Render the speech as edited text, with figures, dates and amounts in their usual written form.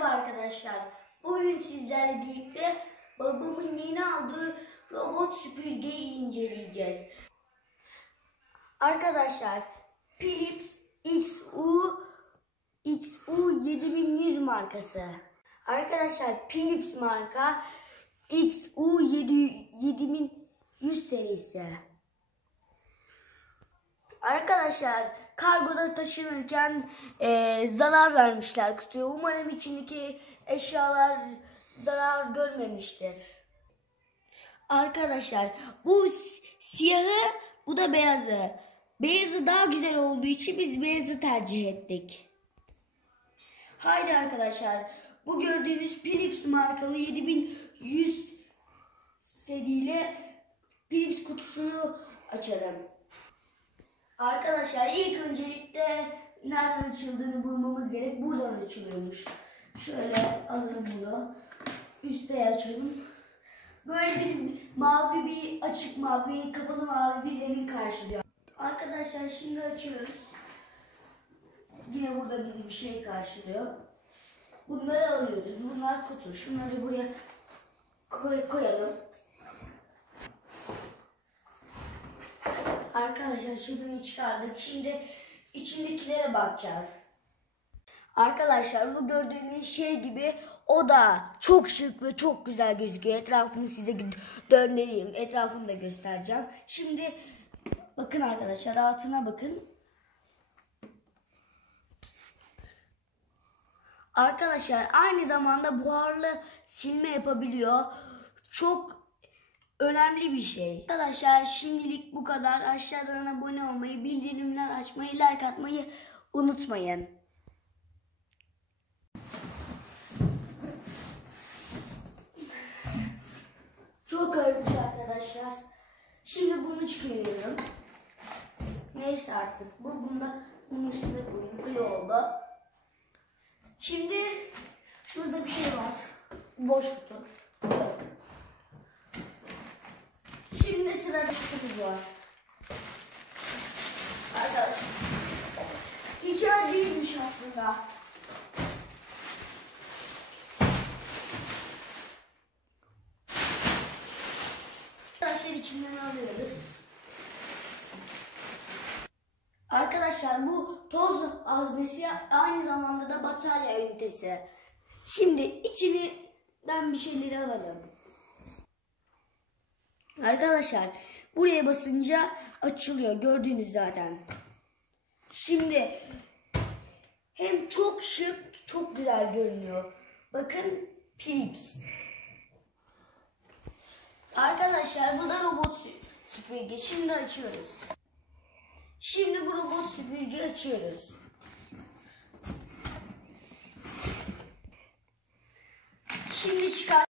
Merhaba arkadaşlar. Bugün sizlerle birlikte babamın yeni aldığı robot süpürgeyi inceleyeceğiz. Arkadaşlar Philips XU7100 markası. Arkadaşlar Philips marka XU7100 serisi. Arkadaşlar kargoda taşınırken zarar vermişler kutuya. Umarım içindeki eşyalar zarar görmemiştir. Arkadaşlar bu siyahı, bu da beyazı. Beyazı daha güzel olduğu için biz beyazı tercih ettik. Haydi arkadaşlar, bu gördüğünüz Philips markalı 7100 seriyle Philips kutusunu açalım. Arkadaşlar ilk öncelikle nereden açıldığını bulmamız gerek. Buradan açılıyormuş. Şöyle alalım bunu. Üste açalım. Böyle bir mavi, bir açık mavi, kapalı mavi bir zemin karşılıyor. Arkadaşlar şimdi açıyoruz. Yine burada bizi bir şey karşılıyor. Bunları alıyoruz. Bunlar kutu. Şunları buraya koyalım. Arkadaşlar şunu çıkardık. Şimdi içindekilere bakacağız. Arkadaşlar bu gördüğünüz şey gibi o da çok şık ve çok güzel gözüküyor. Etrafını size döndüreyim. Etrafını da göstereceğim. Şimdi bakın arkadaşlar, altına bakın. Arkadaşlar aynı zamanda buharlı silme yapabiliyor. Çok önemli bir şey. Arkadaşlar şimdilik bu kadar. Aşağıdan abone olmayı, bildirimler açmayı, like atmayı unutmayın. Çok ağırmış arkadaşlar. Şimdi bunu çıkarıyorum. Neyse artık. Bunun üstüne koyayım. Kilo oldu. Şimdi şurada bir şey var. Boş kutu. Şimdi sırada kutumuz var. Arkadaşlar içeride değilmiş aslında. Arkadaşlar içinden alıyoruz. Arkadaşlar bu toz haznesi, aynı zamanda da batarya ünitesi. Şimdi içinden bir şeyleri alalım. Arkadaşlar buraya basınca açılıyor, gördüğünüz zaten. Şimdi hem çok şık, çok güzel görünüyor. Bakın Philips. Arkadaşlar bu da robot süpürge. Şimdi açıyoruz. Şimdi bu robot süpürge açıyoruz. Şimdi çıkar.